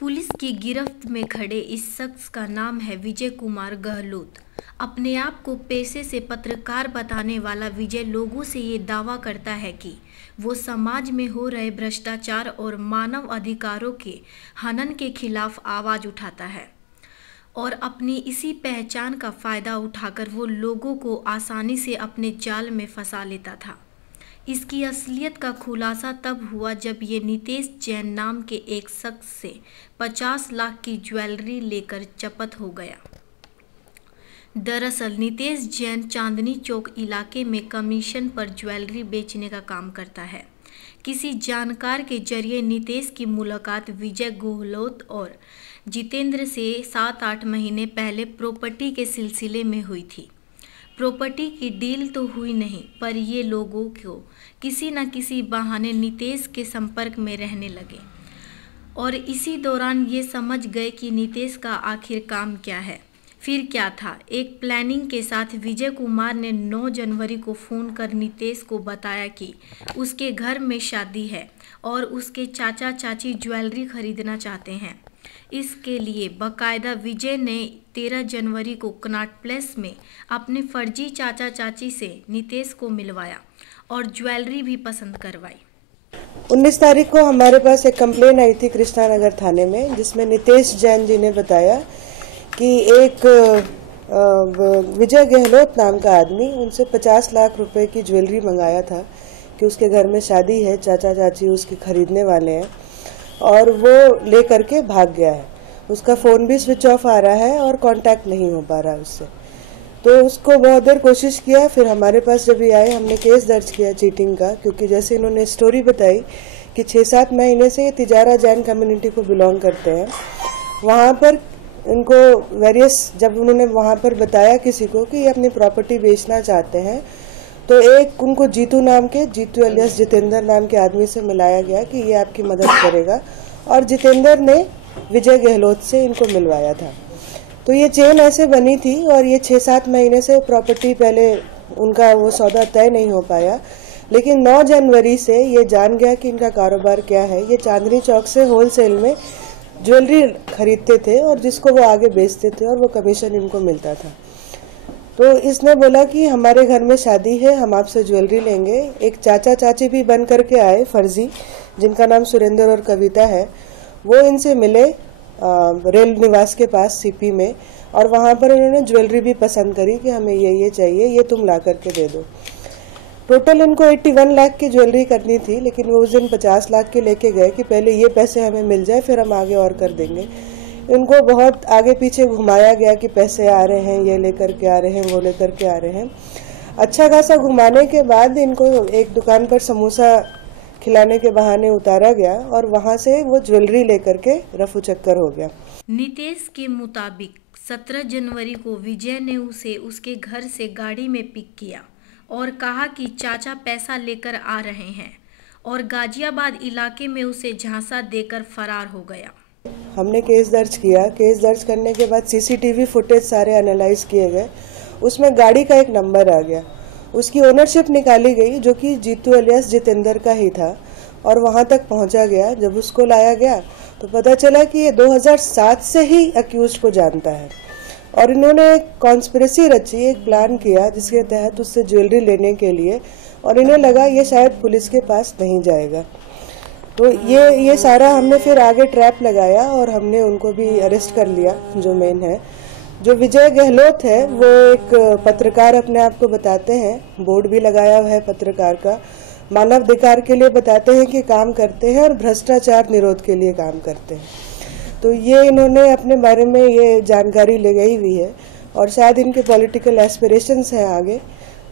Police की गिरफ्त में खड़े इस शख्स का नाम है विजय कुमार गहलोत। अपने आप को पेशे से पत्रकार बताने वाला विजय लोगों से ये दावा करता है कि वो समाज में हो रहे भ्रष्टाचार और मानव अधिकारों के हनन के खिलाफ आवाज़ उठाता है और अपनी इसी पहचान का फ़ायदा उठाकर वो लोगों को आसानी से अपने जाल में फंसा लेता था। इसकी असलियत का खुलासा तब हुआ जब ये नितेश जैन नाम के एक शख्स से 50 लाख की ज्वेलरी लेकर चपत हो गया। दरअसल नितेश जैन चांदनी चौक इलाके में कमीशन पर ज्वेलरी बेचने का काम करता है। किसी जानकार के जरिए नितेश की मुलाकात विजय गहलोत और जितेंद्र से 7-8 महीने पहले प्रॉपर्टी के सिलसिले में हुई थी। प्रॉपर्टी की डील तो हुई नहीं, पर ये लोगों को किसी न किसी बहाने नितेश के संपर्क में रहने लगे और इसी दौरान ये समझ गए कि नितेश का आखिर काम क्या है। फिर क्या था, एक प्लानिंग के साथ विजय कुमार ने 9 जनवरी को फ़ोन कर नितेश को बताया कि उसके घर में शादी है और उसके चाचा चाची ज्वेलरी खरीदना चाहते हैं। इसके लिए बाकायदा विजय ने 13 जनवरी को कनॉट प्लेस में अपने फर्जी चाचा चाची से नितेश को मिलवाया और ज्वेलरी भी पसंद करवाई। 19 तारीख को हमारे पास एक कंप्लेन आई थी कृष्णानगर थाने में, जिसमें नितेश जैन जी ने बताया कि एक विजय गहलोत नाम का आदमी उनसे 50 लाख रुपए की ज्वेलरी मंगाया था कि उसके घर में शादी है, चाचा चाची उसकी खरीदने वाले हैं और वो ले करके भाग गया है। उसका फ़ोन भी स्विच ऑफ आ रहा है और कांटेक्ट नहीं हो पा रहा है उससे। तो उसको बहुत देर कोशिश किया, फिर हमारे पास जब ये आए हमने केस दर्ज किया चीटिंग का, क्योंकि जैसे इन्होंने स्टोरी बताई कि 6-7 महीने से ये तिजारा जैन कम्युनिटी को बिलोंग करते हैं। वहाँ पर इनको जब उन्होंने वहाँ पर बताया किसी को कि ये अपनी प्रॉपर्टी बेचना चाहते हैं, तो एक उनको जीतू एलियस जितेंद्र नाम के आदमी से मिलाया गया कि ये आपकी मदद करेगा और जितेंद्र ने विजय गहलोत से इनको मिलवाया था। तो ये चेन ऐसे बनी थी और ये 6-7 महीने से प्रॉपर्टी पहले उनका वो सौदा तय नहीं हो पाया, लेकिन 9 जनवरी से ये जान गया कि इनका कारोबार क्या है। ये चांदनी चौक से होलसेल में ज्वेलरी खरीदते थे और जिसको वो आगे बेचते थे और वो कमीशन इनको मिलता था। तो इसने बोला कि हमारे घर में शादी है, हम आपसे ज्वेलरी लेंगे। एक चाचा चाची भी बन करके आए फर्जी, जिनका नाम सुरेंद्र और कविता है। वो इनसे मिले रेल निवास के पास सीपी में और वहाँ पर इन्होंने ज्वेलरी भी पसंद करी कि हमें ये चाहिए, ये तुम ला करके दे दो। टोटल इनको 81 लाख की ज्वेलरी करनी थी, लेकिन वो उस दिन 50 लाख के लेके गए कि पहले ये पैसे हमें मिल जाए फिर हम आगे और कर देंगे। इनको बहुत आगे पीछे घुमाया गया कि पैसे आ रहे हैं, ये लेकर के आ रहे हैं, वो लेकर के आ रहे हैं। अच्छा खासा घुमाने के बाद इनको एक दुकान पर समोसा खिलाने के बहाने उतारा गया और वहां से वो ज्वेलरी लेकर के रफू चक्कर हो गया। नितेश के मुताबिक 17 जनवरी को विजय ने उसे उसके घर से गाड़ी में पिक किया और कहा कि चाचा पैसा लेकर आ रहे हैं और गाजियाबाद इलाके में उसे झांसा देकर फरार हो गया। हमने केस दर्ज किया। केस दर्ज करने के बाद सीसीटीवी फुटेज सारे एनालाइज किए गए। उसमें गाड़ी का एक नंबर आ गया, उसकी ओनरशिप निकाली गई जो कि जीतू एलियस जितेंद्र का ही था और वहां तक पहुंचा गया। जब उसको लाया गया तो पता चला कि ये 2007 से ही अक्यूज को जानता है और इन्होंने एक कॉन्स्पिरेसी रची, एक प्लान किया जिसके तहत उससे ज्वेलरी लेने के लिए, और इन्हें लगा ये शायद पुलिस के पास नहीं जाएगा। तो ये सारा हमने फिर आगे ट्रैप लगाया और हमने उनको भी अरेस्ट कर लिया। जो मेन है, जो विजय गहलोत है, वो एक पत्रकार अपने आप को बताते हैं, बोर्ड भी लगाया हुआ है पत्रकार का, मानव अधिकार के लिए बताते हैं कि काम करते हैं और भ्रष्टाचार निरोध के लिए काम करते हैं। तो ये इन्होंने अपने बारे में ये जानकारी ले गई हुई है और शायद इनके पॉलिटिकल एस्पिरेशंस हैं आगे,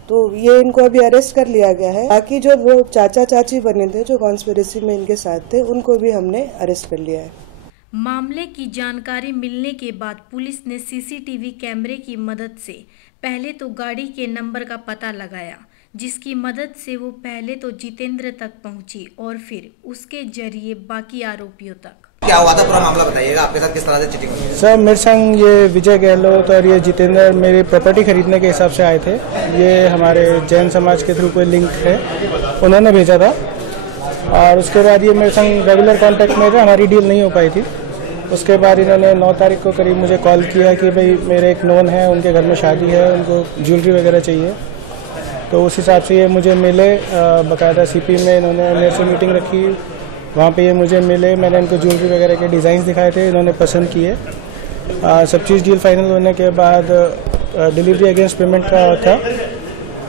तो ये इनको अभी अरेस्ट कर लिया गया है। बाकी जो वो चाचा चाची बने थे जो कॉन्स्पिरेसी में इनके साथ थे, उनको भी हमने अरेस्ट कर लिया है। मामले की जानकारी मिलने के बाद पुलिस ने सीसीटीवी कैमरे की मदद से पहले तो गाड़ी के नंबर का पता लगाया, जिसकी मदद से वो पहले तो जितेंद्र तक पहुंची और फिर उसके जरिए बाकी आरोपियों तक। क्या हुआ था, पूरा मामला बताइएगा, आपके साथ किस तरह से चीटिंग हुई? सर, मेरे संग ये विजय गहलोत और ये जितेंद्र मेरी प्रॉपर्टी खरीदने के हिसाब से आए थे। ये हमारे जैन समाज के थ्रू कोई लिंक है, उन्होंने भेजा था और उसके बाद ये मेरे संग रेगुलर कांटेक्ट में थे। हमारी डील नहीं हो पाई थी उसके बाद इन्होंने 9 तारीख को करीब मुझे कॉल किया कि भाई मेरे एक नोन है, उनके घर में शादी है, उनको ज्वेलरी वगैरह चाहिए। तो उस हिसाब से ये मुझे मिले, बाकायदा सीपी में इन्होंने मेरे से मीटिंग रखी, वहाँ पे ये मुझे मिले, मैंने इनको ज्वेलरी वगैरह के डिज़ाइन दिखाए थे, इन्होंने पसंद किए। सब चीज़ डील फाइनल होने के बाद डिलीवरी अगेंस्ट पेमेंट का था,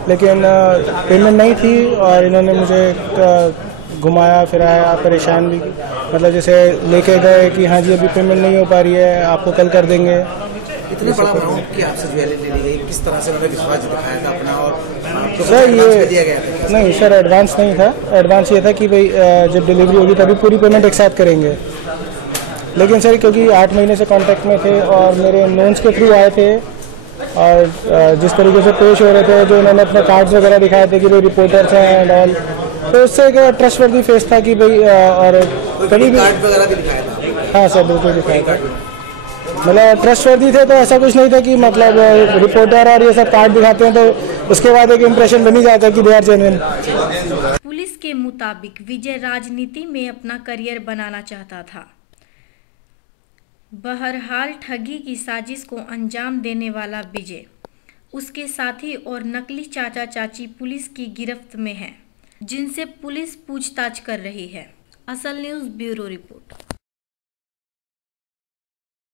लेकिन पेमेंट नहीं थी और इन्होंने मुझे घुमाया फिराया, परेशान भी, मतलब जैसे लेके गए कि हाँ जी अभी पेमेंट नहीं हो पा रही है, आपको कल कर देंगे। इतना बड़ा अमाउंट की आपसे ज्वेलरी ले ली गई, किस तरह से उन्होंने विश्वास दिखाया था अपना, और आपको सर ये दिया गया था? नहीं सर, एडवांस नहीं था। एडवांस ये था कि भाई जब डिलीवरी होगी तभी पूरी पेमेंट एक साथ करेंगे। लेकिन सर क्योंकि 8 महीने से कांटेक्ट में थे और मेरे नोन्स के थ्रू आए थे और जिस तरीके से पेश हो रहे थे, जो उन्होंने अपने कार्ड्स वगैरह दिखाए थे कि भाई रिपोर्टर्स हैं एंड ऑल, तो उससे एक ट्रस्टवर्दी फेस था कि भाई, और कभी भी कार्ड वगैरह भी दिखाया था? हाँ सर बिल्कुल दिखाया था, मतलब ट्रस्टवर्दी थे। तो ऐसा कुछ नहीं था कि मतलब रिपोर्टर और ये सब कार्ड दिखाते हैं तो उसके बाद एक इम्प्रेशन बनी जाता है कि दे आर जेन्युइन। पुलिस के मुताबिक विजय राजनीति में अपना करियर बनाना चाहता था। बहरहाल ठगी की साजिश को अंजाम देने वाला विजय, उसके साथी और नकली चाचा चाची पुलिस की गिरफ्त में हैं, जिनसे पुलिस पूछताछ कर रही है। असल न्यूज़ ब्यूरो रिपोर्ट।